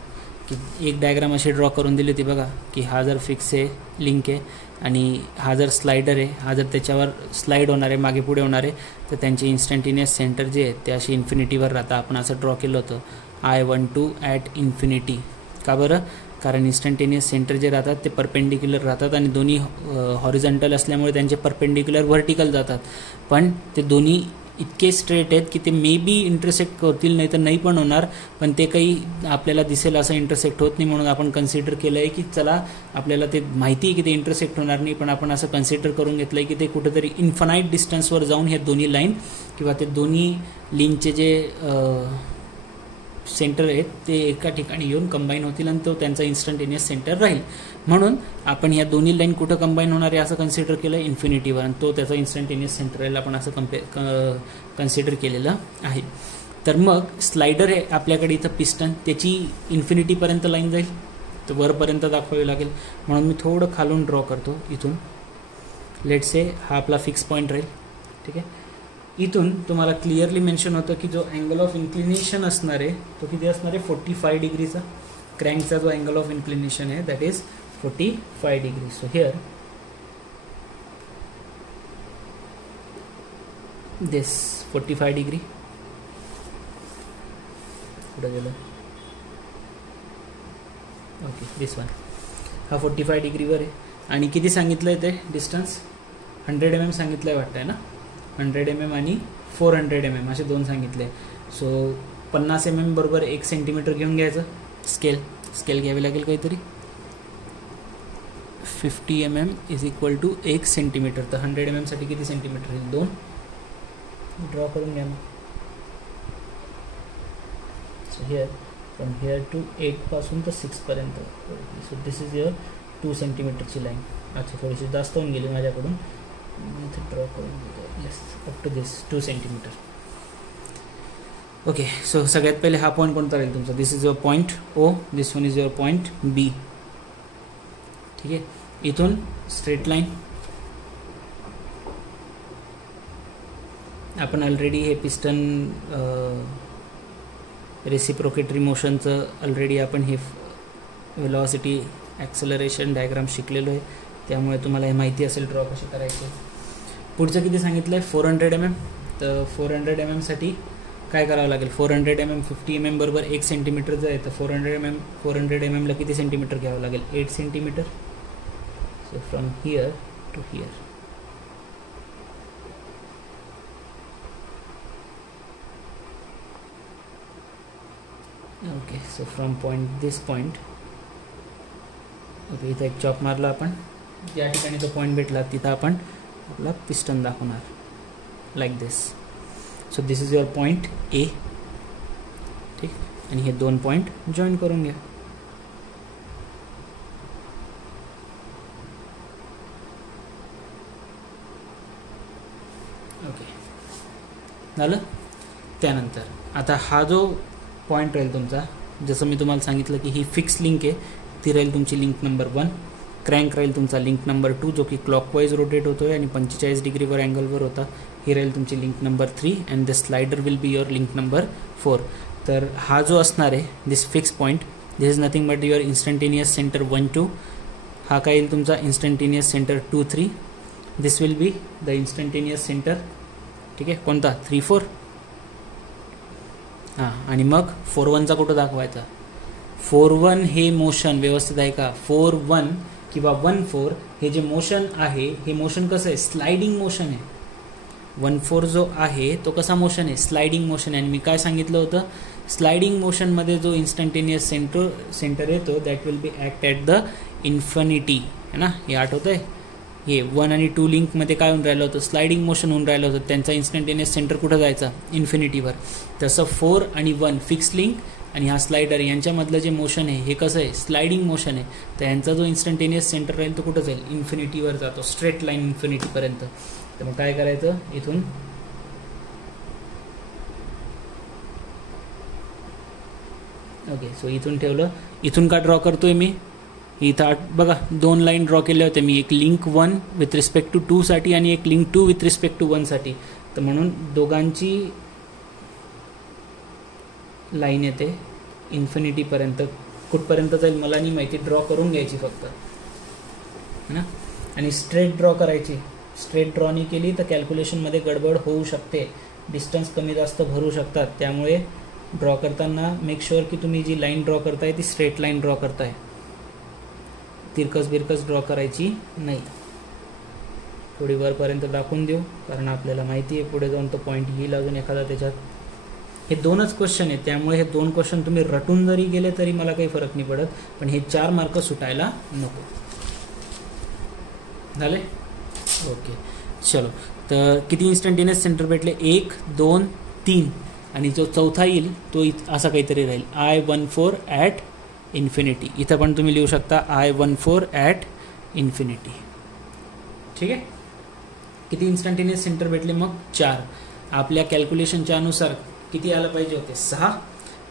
की एक डायग्राम अशी ड्रॉ करून दिली होती बघा, की हा जर फिक्स आहे लिंक आहे आणि हा जर स्लायडर आहे, हा जर त्याच्यावर स्लाईड होणार आहे मागे पुढे होणार आहे तर त्यांचे इन्स्टंटेनियस सेंटर जे आहे ते अशी इन्फिनिटीवर राहतं. आपण असं ड्रॉ केलं होतं I12 ॲट इन्फिनिटी. का बरं? कारण इन्स्टंटेनियस सेंटर जे राहतात ते परपेंडिक्युलर राहतात आणि दोन्ही हॉरिझॉन्टल असल्यामुळे त्यांचे परपेंडिक्युलर व्हर्टिकल जातात, पण ते दोन्ही इतके स्ट्रेट आहेत की ते मे बी इंटरसेक्ट करतील, नाही तर नाही पण होणार, पण ते काही आपल्याला दिसेल असं इंटरसेक्ट होत नाही. म्हणून आपण कन्सिडर केलं आहे की चला आपल्याला ते माहिती आहे की ते इंटरसेक्ट होणार नाही, पण आपण असं कन्सिडर करून घेतलं आहे की ते कुठेतरी इन्फानाईट डिस्टन्सवर जाऊन हे दोन्ही लाईन किंवा ते दोन्ही लिंकचे जे सेंटर आहेत ते एका ठिकाणी येऊन कंबाईन होतील आणि तो त्यांचा इन्स्टंटेनियस सेंटर राहील. म्हणून आपण ह्या दोन्ही लाईन कुठं कंबाईन होणार आहे असं कन्सिडर केलं इन्फिनिटीवर, आणि तो त्याचा इन्स्टंटेनियस सेंटर राहील आपण असं कन्सिडर केलेलं आहे. तर मग स्लायडर आहे आपल्याकडे इथं पिस्टन, त्याची इन्फिनिटीपर्यंत लाईन जाईल तर वरपर्यंत दाखवावी लागेल. म्हणून मी थोडं खालून ड्रॉ करतो इथून. लेट से हा आपला फिक्स पॉईंट राहील. ठीक आहे, इथून तुम्हाला क्लिअरली मेन्शन होतं की जो अँगल ऑफ इन्क्लिनेशन असणार आहे तो किती असणार आहे 45 डिग्रीचा. क्रँकचा जो अँगल ऑफ इन्क्लिनेशन आहे that is 45 degree. So here this 45 degree पुढे गेलो. ओके, दिस वन हा 45 डिग्रीवर आहे. आणि किती सांगितलं आहे ते डिस्टन्स 100 mm सांगितलं आहे वाटतं आहे ना. 100 mm आणि 400 mm असे दोन सांगितले. सो 50 mm बरोबर 1 सेंटीमीटर घेऊन घ्यायचं. स्केल घ्यावी लागेल काहीतरी. 50 mm is equal to 1 centimetre. तर 100 mm साठी किती सेंटीमीटर होईल 2. ड्रॉ करून घ्या मग. So here from here to 8 पासून तर 6 पर्यंत. सो दिस इज युअर 2 सेंटीमीटरची लाईन. अच्छा, थोडीशी जास्त होऊन गेली माझ्याकडून, इथे ड्रॉ करून घेतो. Yes, up to this 2 centimetre. Okay, so सगळ्यात पहिले हा पॉईंट कोणता राहील तुमचा. This is your point O, this one is your point B. ठीक आहे, इथून स्ट्रेट लाईन. आपण ऑलरेडी हे पिस्टन रेसिप्रोकेटरी मोशनचं ऑलरेडी आपण हे वेलॉसिटी ॲक्सेलरेशन डायग्राम शिकलेलो आहे, त्यामुळे तुम्हाला हे माहिती असेल ड्रॉ कसे करायचे. पुढचं किती सांगितलं आहे 400 mm. तर 400 mm साठी काय करावं लागेल. 400 mm 50 mm बरोबर 1 सेंटीमीटरचं आहे, तर 400 mm ला किती सेंटीमीटर घ्यावं लागेल 8 centimetre. So from here to here. Okay, so from point this point. Okay, इथं एक चॉप मारला आपण. ज्या ठिकाणी तो पॉईंट भेटला तिथं आपण आपला पिस्टन दाखवणार like this. So this is your point A. ठीक, आणि हे 2 पॉईंट जॉईन करून घ्या. ओके, झालं. त्यानंतर आता हा जो पॉईंट राहील तुमचा, जसं मी तुम्हाला सांगितलं की ही फिक्स लिंक आहे, ती राहील तुमची लिंक नंबर 1. क्रँक राहील तुमचा लिंक नंबर 2 जो की क्लॉकवाईज रोटेट होतो आहे आणि 45 डिग्रीवर अँगलवर होता. ही राहील तुमची link number 3 and the slider will be your link number 4. तर हा जो असणार आहे this fix point, this is nothing but your instantaneous centre 1 2. हा काय येईल तुमचा instantaneous centre 2 3. This will be the instantaneous centre. ठीक आहे, कोणता 3 4. हां, आणि मग 4 1चा कुठं दाखवायचा. 4 1 हे मोशन व्यवस्थित आहे का. 4 1 किंवा 1 4 हे जे मोशन आहे हे मोशन कसं आहे स्लायडिंग मोशन आहे. 1 4 जो आहे तो कसा मोशन आहे स्लायडिंग मोशन आहे. आणि मी काय सांगितलं होतं स्लायडिंग मोशनमध्ये जो इन्स्टंटेनियस सेंटर येतो that will B act at the infinity है ना. हे आठवतं आहे. हे 1 आणि 2 लिंकमध्ये काय होऊन राहिलं होतं स्लायडिंग मोशन होऊन राहिलं होतं. त्यांचा इन्स्टंटेनियस सेंटर कुठं जायचा इन्फिनिटीवर. तसं 4 आणि 1 फिक्स लिंक आणि हा स्लायडर यांच्यामधलं जे मोशन आहे हे कसं आहे स्लायडिंग मोशन आहे. तर यांचा जो इन्स्टंटेनियस सेंटर राहील तो कुठं जाईल इन्फिनिटीवर जातो, स्ट्रेट लाईन इन्फिनिटीपर्यंत. तर मग काय करायचं इथून ओके. सो इथून ठेवलं. इथून का ड्रॉ करतोय मी इथं बघा 2 लाईन ड्रॉ केल्या होत्या मी, एक लिंक 1 विथ रिस्पेक्ट टू 2 साठी आणि एक लिंक 2 विथ रिस्पेक्ट टू 1 साठी. तर म्हणून दोघांची लाईन येते इन्फिनिटीपर्यंत. कुठपर्यंत जाईल मला नाही माहिती, ड्रॉ करून घ्यायची फक्त है ना. आणि स्ट्रेट ड्रॉ करायची. स्ट्रेट ड्रॉ नाही केली तर कॅल्क्युलेशनमध्ये गडबड होऊ शकते, डिस्टन्स कमी जास्त भरू शकतात. त्यामुळे ड्रॉ करताना मेक शुअर की तुम्ही जी लाईन ड्रॉ करताय ती स्ट्रेट लाईन ड्रॉ करताय, तिरकस बिरकस ड्रॉ करायची नाही. थोडी वरपर्यंत दाखवून देऊ कारण आपल्याला माहिती आहे पुढे जाऊन तो पॉईंट येईल अजून एखादा त्याच्यात. हे 2च क्वेश्चन आहेत, त्यामुळे हे 2 क्वेश्चन तुम्ही रटून जरी गेले तरी मला काही फरक नाही पडत, पण हे 4 मार्क सुटायला नको. झाले? ओके चलो. तर किती इन्स्टंटेनियस सेंटर भेटले? 1 2 3 आणि जो चौथा येईल तो असा काहीतरी राहील I14 ॲट इन्फिनिटी. इथं पण तुम्ही लिहू शकता I14 ॲट इन्फिनिटी. ठीक आहे. किती इन्स्टंटेनियस सेंटर भेटले मग? 4. आपल्या कॅल्क्युलेशनच्या अनुसार किती आलं पाहिजे होते? 6.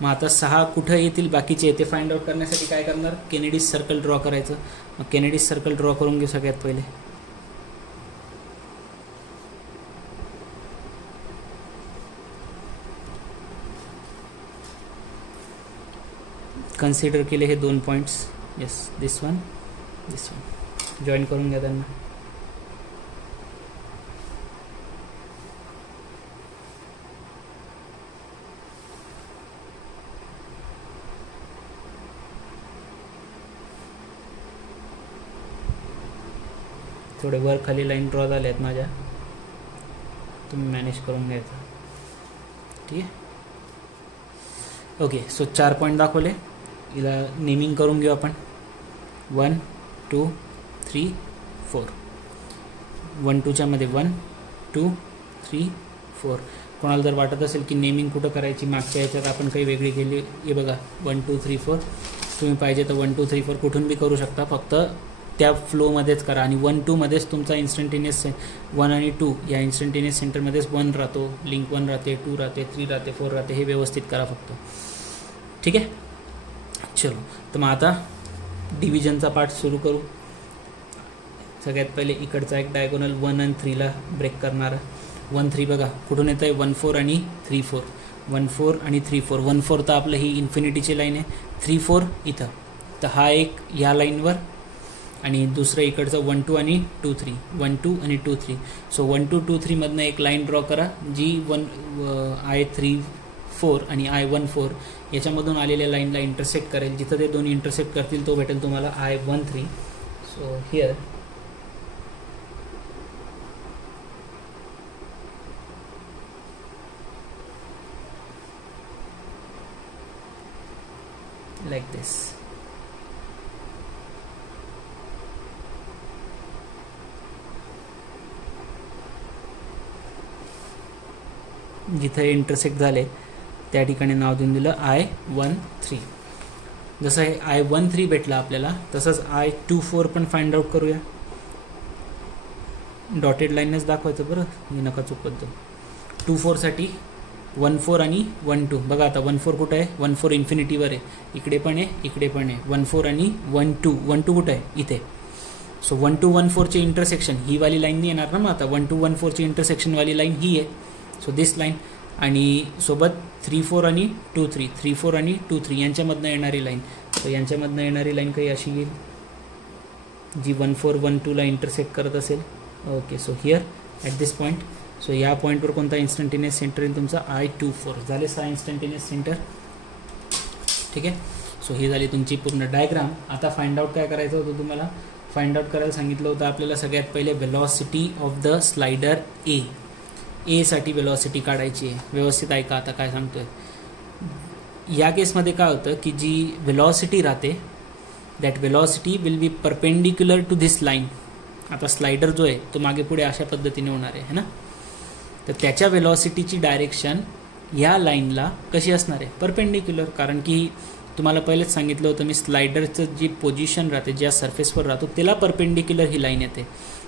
मग आता 6 कुठं येतील बाकीचे ते फाइंड आउट करण्यासाठी काय करणार? केनेडी सर्कल ड्रॉ करायचं. मग केनेडी सर्कल ड्रॉ करून घेऊ सगळ्यात पहिले. कन्सिडर केले हे 2 पॉईंट्स. येस, दिस वन जॉईन करून घ्या त्यांना. थोडे वर खाली लाईन ड्रॉ झाले आहेत माझ्या, तुम्ही मॅनेज करून घ्यायचं. ठीक आहे. ओके. सो 4 पॉईंट दाखवले. हिला नेमिंग करून घेऊ आपण. 1 2 3 4. 1 2च्या मध्ये 1 2 3 4. कोणाला जर वाटत असेल की नेमिंग कुठं करायची, मागच्या ह्याच्यात आपण काही वेगळी केली, हे बघा 1 2 3 4. तुम्ही पाहिजे तर 1 2 3 4 कुठून बी करू शकता, फक्त त्या फ्लोमध्येच करा. आणि 1 2 मध्येच तुमचा इन्स्टंटेनियस 1 आणि 2 या इन्स्टंटेनियस सेंटरमध्येच 1 राहतो, लिंक 1 राहते, 2 राहते, 3 राहते, 4 राहते. हे व्यवस्थित करा फक्त. ठीक आहे. चलो. तर मग आता डिव्हिजनचा पार्ट सुरू करू. सगळ्यात पहिले इकडचा एक डायगोनल 1 आणि 3ला ब्रेक करणारा. 1 3 बघा कुठून येतं आहे? 1 4 आणि 3 4. 1 4 आणि 3 4. 1 4 तर आपलं ही इन्फिनिटीची लाईन आहे. 3 4 इथं. तर हा एक ह्या लाईनवर आणि दुसरं इकडचं 1 2 आणि 2 3. 1 2 आणि 2 3. सो 1 2 2 3 मधनं एक लाईन ड्रॉ करा जी I34 आणि I14 याच्यामधून आलेल्या लाईनला इंटरसेक्ट करेल. जिथं ते दोन्ही इंटरसेक्ट करतील तो भेटेल तुम्हाला I13. So here like this. जिथे इंटरसेक्ट झाले त्या ठिकाणी नाव देऊन दिलं I13. जसं हे I13 भेटलं आपल्याला तसंच I24 पण फाइंड आउट करूया. डॉटेड लाईनच दाखवायचं बरं, मी नका चुकत. 24 साठी 1 4 आणि 1 2. बघा आता 1 4 कुठं आहे? 1 4 इन्फिनिटीवर आहे. इकडे पण आहे, इकडे पण आहे. 1 4 आणि 1 2. 1 2 कुठं आहे? इथे. सो 1 2 1 4 चे इंटरसेक्शन ही वाली लाईन नाही येणार ना. मग आता 1 2 1 4 ची इंटरसेक्शन वाली लाईन ही आहे. सो दिस लाईन आणि सोबत 3 4 आणि 2 3. 3 4 आणि 2 3 यांच्यामधनं येणारी लाईन. सो यांच्यामधनं येणारी लाईन काही अशी येईल जी 1 4 1 2 ला इंटरसेक्ट करत असेल. Okay. So here at this point. So या पॉईंटवर कोणता इन्स्टंटेनियस सेंटर येईल तुमचा? I24. झाले 6 इन्स्टंटेनियस सेंटर. ठीक आहे. सो ही झाली तुमची पूर्ण डायग्राम. आता फाइंड आउट काय करायचं होतं तुम्हाला? फाइंड आउट करायला सांगितलं होतं आपल्याला सगळ्यात पहिले वेलॉसिटी ऑफ द स्लाइडर ए साठी वेलॉसिटी काढायची आहे. व्यवस्थित ऐका आता काय सांगतोय. या केसमध्ये काय होतं की जी वेलॉसिटी राहते that velocity will be perpendicular to this line. आता स्लाइडर जो आहे तो मागे पुढे अशा पद्धतीने होणार आहे ना. तर त्याच्या वेलॉसिटीची डायरेक्शन या लाईनला कशी असणार आहे? परपेंडिक्युलर. कारण की तुम्हाला पहिलेच सांगितलं होतं मी स्लाइडरचं जी पोझिशन राहते ज्या सरफेसवर राहतो त्याला परपेंडिक्युलर ही लाईन येते.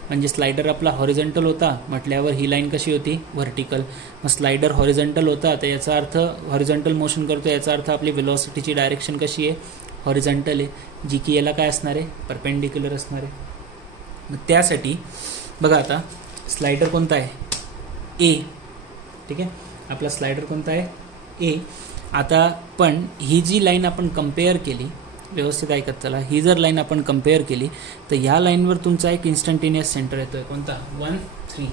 म्हणजे स्लाइडर आपला हॉरिझॉन्टल होता म्हटल्यावर ही लाईन कशी होती? व्हर्टिकल. मग स्लाइडर हॉरिझॉन्टल होता तर याचा अर्थ हॉरिझॉन्टल मोशन करतो याचा अर्थ आपली वेलॉसिटीची डायरेक्शन कशी आहे? हॉरिझॉन्टल आहे, जी की याला काय असणार आहे, परपेंडिक्युलर असणार आहे. मग त्यासाठी बघा आता स्लायडर कोणता आहे, ए. ठीक आहे, आपला स्लायडर कोणता आहे, ए. आता पण ही जी लाईन आपण कंपेअर केली, व्यवस्थित ऐकत चला, ही जर लाईन आपण कंपेअर केली तर ह्या लाईनवर तुमचा एक इन्स्टंटेनियस सेंटर येतोय, कोणता, 1, 3.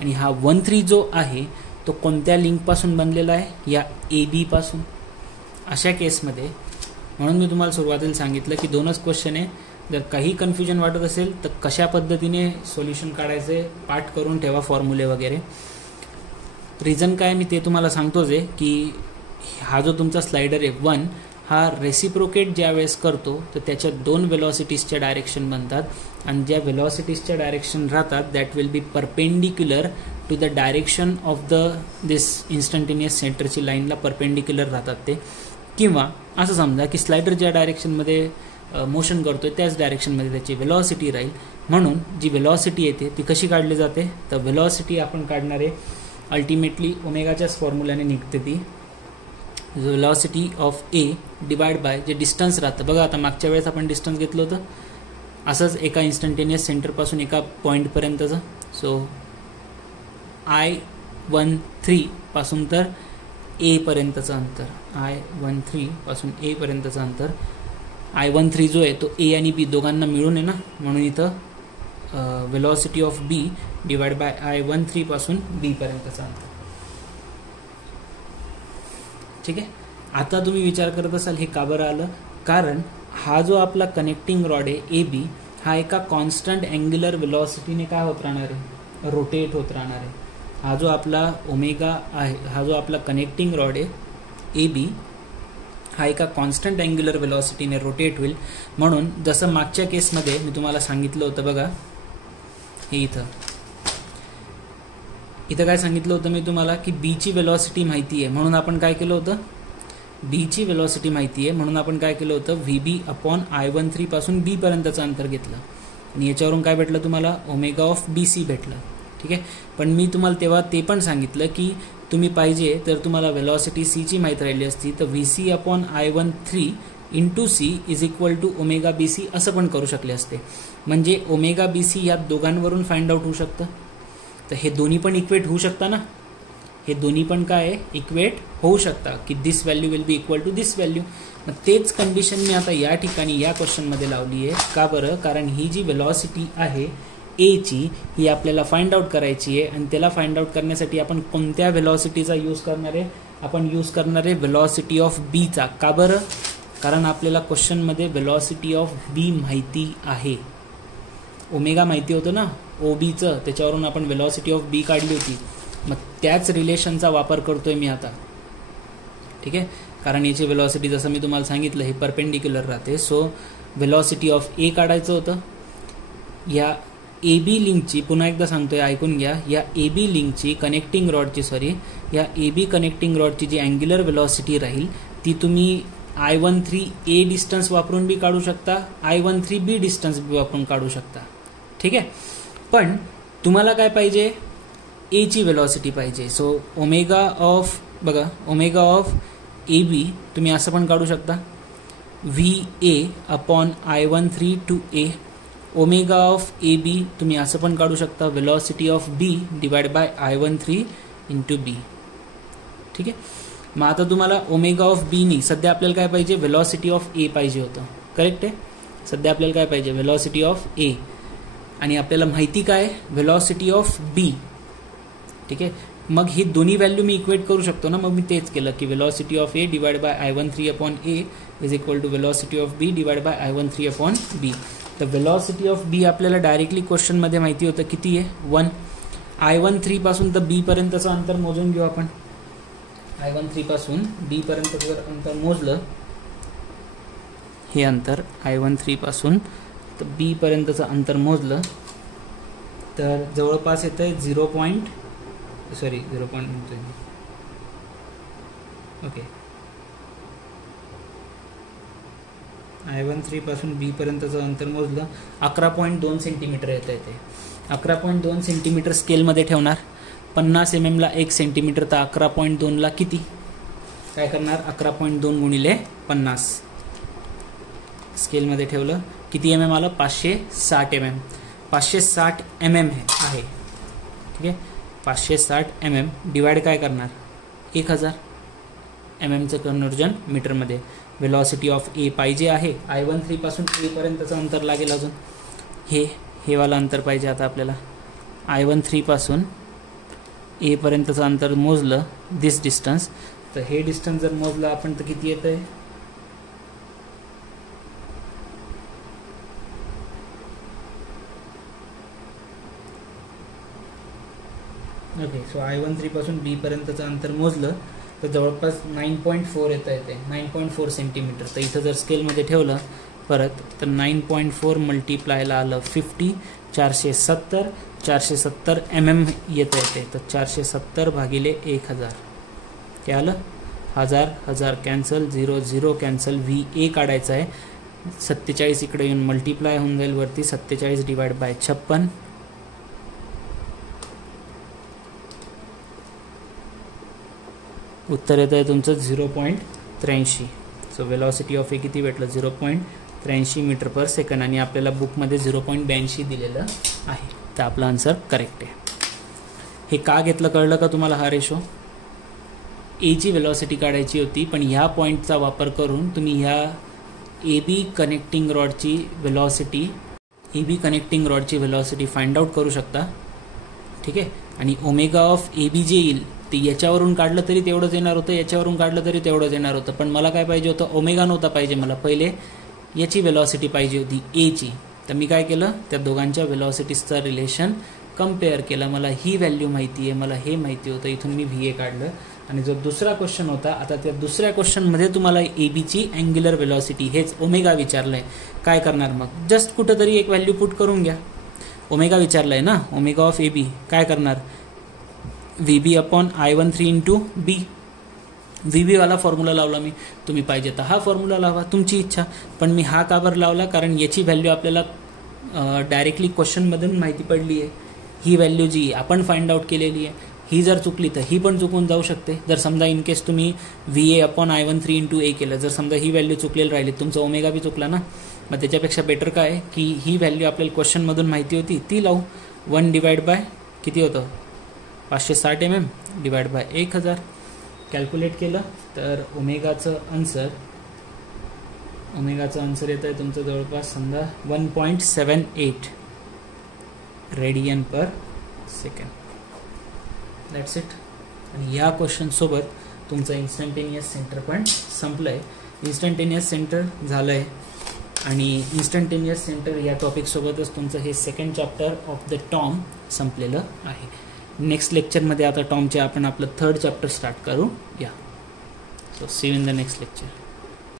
आणि हा 1, 3 जो आहे तो कोणत्या लिंकपासून बनलेला आहे, या ए बी पासून. अशा केसमध्ये म्हणून मी तुम्हाला सुरुवातीला सांगितलं की 2च क्वेश्चन आहे. जर काही कन्फ्युजन वाटत असेल तर कशा पद्धतीने सोल्युशन काढायचे पाठ करून ठेवा, फॉर्म्युले वगैरे. रिझन काय मी ते तुम्हाला सांगतोच आहे की हा जो तुमचा स्लायडर आहे 1, हा रेसिप्रोकेट ज्या वेळेस करतो तर त्याच्या 2 वेलॉसिटीजच्या डायरेक्शन बनतात, आणि ज्या वेलॉसिटीजच्या डायरेक्शन राहतात that will be perpendicular to the direction of this instantaneous सेंटरची लाईनला परपेंडिक्युलर राहतात ते. किंवा असं समजा की स्लायडर ज्या डायरेक्शनमध्ये मोशन करतोय त्याच डायरेक्शनमध्ये त्याची वेलॉसिटी राहील. म्हणून जी वेलॉसिटी येते ती कशी काढली जाते, तर वेलॉसिटी आपण काढणारे अल्टिमेटली ओमेगाच्याच फॉर्म्युल्याने निघते ती. Velocity of A divide by J distance राहतं. बघा आता मागच्या वेळेस आपण डिस्टन्स घेतलं होतं असंच एका इन्स्टंटेनियस सेंटरपासून एका पॉईंटपर्यंतचं. सो I13 पासून तर ए पर्यंतचं अंतर, I13 पासून ए पर्यंतचं अंतर. I13 जो आहे तो ए आणि बी दोघांना मिळून आहे ना, म्हणून इथं velocity of B divide by I13 पासून बी पर्यंतचं अंतर. ठीक आहे, आता तुम्ही विचार करत असाल हे का बरं आलं, कारण हा जो आपला कनेक्टिंग रॉड आहे ए बी, हा एका कॉन्स्टंट अँग्युलर वेलॉसिटीने काय होत राहणार आहे, रोटेट होत राहणार आहे. हा जो आपला ओमेगा आहे, हा जो आपला कनेक्टिंग रॉड आहे ए बी, हा एका कॉन्स्टंट अँग्युलर वेलॉसिटीने रोटेट होईल. म्हणून जसं मागच्या केसमध्ये मी तुम्हाला सांगितलं होतं बघा, हे इथं काय सांगितलं होतं मी तुम्हाला की बीची वेलॉसिटी माहिती आहे, म्हणून आपण काय केलं होतं, बीची वेलॉसिटी माहिती आहे म्हणून आपण काय केलं होतं, VB अपॉन I13 पासून बी पर्यंतचं अंतर घेतलं, आणि याच्यावरून काय भेटलं तुम्हाला, ओमेगा ऑफ BC भेटलं. ठीक आहे, पण मी तुम्हाला तेव्हा ते पण सांगितलं की तुम्ही पाहिजे तर तुम्हाला वेलॉसिटी सीची माहीत राहिली असती तर VC upon I13 into C is equal to omega BC असं पण करू शकले असते. म्हणजे ओमेगा BC या दोघांवरून फाइंड आउट होऊ शकतं. तर हे दोन्ही पण इक्वेट होऊ शकता ना, हे दोन्ही पण काय आहे, इक्वेट होऊ शकता की this value will be equal to this value. मग तेच कंडिशन मी आता या ठिकाणी या क्वेश्चनमध्ये लावली आहे. का बरं, कारण ही जी वेलॉसिटी आहे एची ही आपल्याला फाइंड आउट करायची आहे, आणि त्याला फाइंड आउट करण्यासाठी आपण कोणत्या वेलॉसिटीचा यूज करणार आहे, आपण यूज करणार आहे वेलॉसिटी ऑफ बीचा. का बरं, कारण आपल्याला क्वेश्चनमध्ये वेलॉसिटी ऑफ बी माहिती आहे, ओमेगा माहिती होतं ना ओबीचं, त्याच्यावरून आपण वेलॉसिटी ऑफ बी काढली होती. मग त्याच रिलेशनचा वापर करतोय मी आता. ठीक आहे, कारण याची वेलॉसिटी जसं मी तुम्हाला सांगितलं हे परपेंडिक्युलर राहते. सो वेलॉसिटी ऑफ ए काढायचं होतं. या ए बी लिंकची, पुन्हा एकदा सांगतोय ऐकून घ्या, या ए बी लिंकची कनेक्टिंग रॉडची या ए बी कनेक्टिंग रॉडची जी अँग्युलर वेलॉसिटी राहील ती तुम्ही I13 ए डिस्टन्स वापरून बी काढू शकता, I13 बी डिस्टन्स बी वापरून काढू शकता. ठीक आहे, पण तुम्हाला काय पाहिजे, एची वेलॉसिटी पाहिजे. सो ओमेगा ऑफ, बघा ओमेगा ऑफ ए बी तुम्ही असं पण काढू शकता, VA upon I13 to A. Omega of A B तुम्ही असं पण काढू शकता, velocity of B divide by I13 into B. ठीक आहे, मग आता तुम्हाला ओमेगा ऑफ बी नी सध्या आपल्याला काय पाहिजे, वेलॉसिटी ऑफ ए पाहिजे होतं. करेक्ट आहे, सध्या आपल्याला काय पाहिजे, वेलॉसिटी ऑफ ए, आणि आपल्याला माहिती काय, वेलॉसिटी ऑफ बी. ठीक आहे, मग ही दोन्ही व्हॅल्यू मी इक्वेट करू शकतो ना. मग मी तेच केलं की velocity of A divide by I13 upon A is equal to velocity of B divide by I13 upon B. तर वेलॉसिटी ऑफ बी आपल्याला डायरेक्टली क्वेश्चनमध्ये माहिती होतं किती आहे, 1. I13 पासून तर बी पर्यंतचं अंतर मोजून घेऊ आपण. I13 पासून बी पर्यंत जर अंतर मोजलं, हे अंतर I13 पासून तर बी पर्यंतचं अंतर मोजलं तर जवळपास येतं आहे 0 म्हणतोय ओके. I13 पासून बी पर्यंतचं अंतर मोजलं 11.2 सेंटीमीटर येतं आहे. ते 11.2 सेंटीमीटर स्केलमध्ये ठेवणार. 50 mm ला 1 सेंटीमीटर, तर 11.2 ला किती, काय करणार, 11.2 गुणिले 50. स्केलमध्ये ठेवलं, किती mm आलं, 560 mm. 560 mm आहे, ठीक आहे. 560 mm डिवाइड काय करणार, 1000 mm चं कन्वर्जन मीटरमध्ये. वेलॉसिटी ऑफ ए पाहिजे आहे, I13 पासून ए पर्यंतचं अंतर लागेल. अजून हे वाला अंतर पाहिजे आता आपल्याला. I13 पासून ए पर्यंतचं अंतर मोजलं, दिस डिस्टन्स, तर हे डिस्टन्स जर मोजलं आपण तर किती येतं आहे, ओके. सो I13 पासून बी पर्यंतचं अंतर मोजलं तर जवळपास 9.4 येतं आहे, 9.4 सेंटीमीटर. तर इथं जर स्केलमध्ये ठेवलं परत तर 9.4 मल्टिप्लायला आलं 50, 470 mm येतं येते. तर 470 भागिले 1000 काय आलं, 1000 कॅन्सल, 0 कॅन्सल, VA काढायचं आहे. 47 इकडे येऊन मल्टिप्लाय होऊन जाईल वरती, 47 डिवाइड बाय 56, उत्तर येतं आहे तुमचं 0.83. सो वेलॉसिटी ऑफ ए किती भेटलं, 0.83 मीटर पर सेकंड. आणि आपल्याला बुकमध्ये 0.82 दिलेलं आहे, तर आपला आन्सर करेक्ट आहे. हे का घेतलं कळलं का तुम्हाला? हा रेशो एची वेलॉसिटी काढायची होती, पण ह्या पॉईंटचा वापर करून तुम्ही ह्या AB कनेक्टिंग रॉडची वेलॉसिटी फाइंड आउट करू शकता, ठीक आहे. आणि ओमेगा ऑफ AB जे येईल ते याच्यावरून काढलं तरी तेवढंच येणार होतं, याच्यावरून काढलं तरी तेवढंच येणार होतं. पण मला काय पाहिजे होतं, ओमेगा नव्हता पाहिजे मला, पहिले याची वेलॉसिटी पाहिजे होती, एची. तर मी काय केलं, त्या दोघांच्या वेलॉसिटीजचं रिलेशन कम्पेअर केलं. मला ही व्हॅल्यू माहिती आहे, मला हे माहिती होतं, इथून मी VA काढलं. आणि जो दुसरा क्वेश्चन होता, आता त्या दुसऱ्या क्वेश्चनमध्ये तुम्हाला ABची अँग्युलर वेलॉसिटी हेच ओमेगा विचारलं आहे. काय करणार मग, जस्ट कुठंतरी एक व्हॅल्यू पुट करून घ्या. ओमेगा विचारलं आहे ना, ओमेगा ऑफ AB काय करणार, VB upon I13 into B. VB वाला फॉर्म्युला लावला मी, तुम्ही पाहिजे तर हा फॉर्म्युला लावा, तुमची इच्छा. पण मी हा का बरं लावला, कारण याची व्हॅल्यू आपल्याला डायरेक्टली क्वेश्चनमधून माहिती पडली आहे. ही व्हॅल्यू जी आपण फाइंड आउट केलेली आहे, ही जर चुकली तर ही पण चुकून जाऊ शकते. जर समजा इन केस तुम्ही VA अपॉन I13 इंटू ए केलं, जर समजा ही व्हॅल्यू चुकलेली राहिली, तुमचा ओमेगा बी चुकला ना. मग त्याच्यापेक्षा बेटर काय की ही व्हॅल्यू आपल्याला क्वेश्चनमधून माहिती होती ती लावू. 1 डिवाइड बाय किती होतं, 560 mm डिवाइड बाय 1000 कॅल्क्युलेट केलं तर ओमेगाचं आन्सर येतं आहे तुमचं जवळपास समजा 1.78 radian per second. That's it. आणि या क्वेश्चनसोबत तुमचं इन्स्टंटेनियस सेंटर पण संपलं आहे. इन्स्टंटेनियस सेंटर झालं आहे आणि इन्स्टंटेनियस सेंटर या टॉपिकसोबतच तुमचं हे second chapter of the TOM संपलेलं आहे. नेक्स्ट लेक्चरमध्ये आता टॉमचे आपण आपलं थर्ड चॅप्टर स्टार्ट करू या. So see you in the next lecture.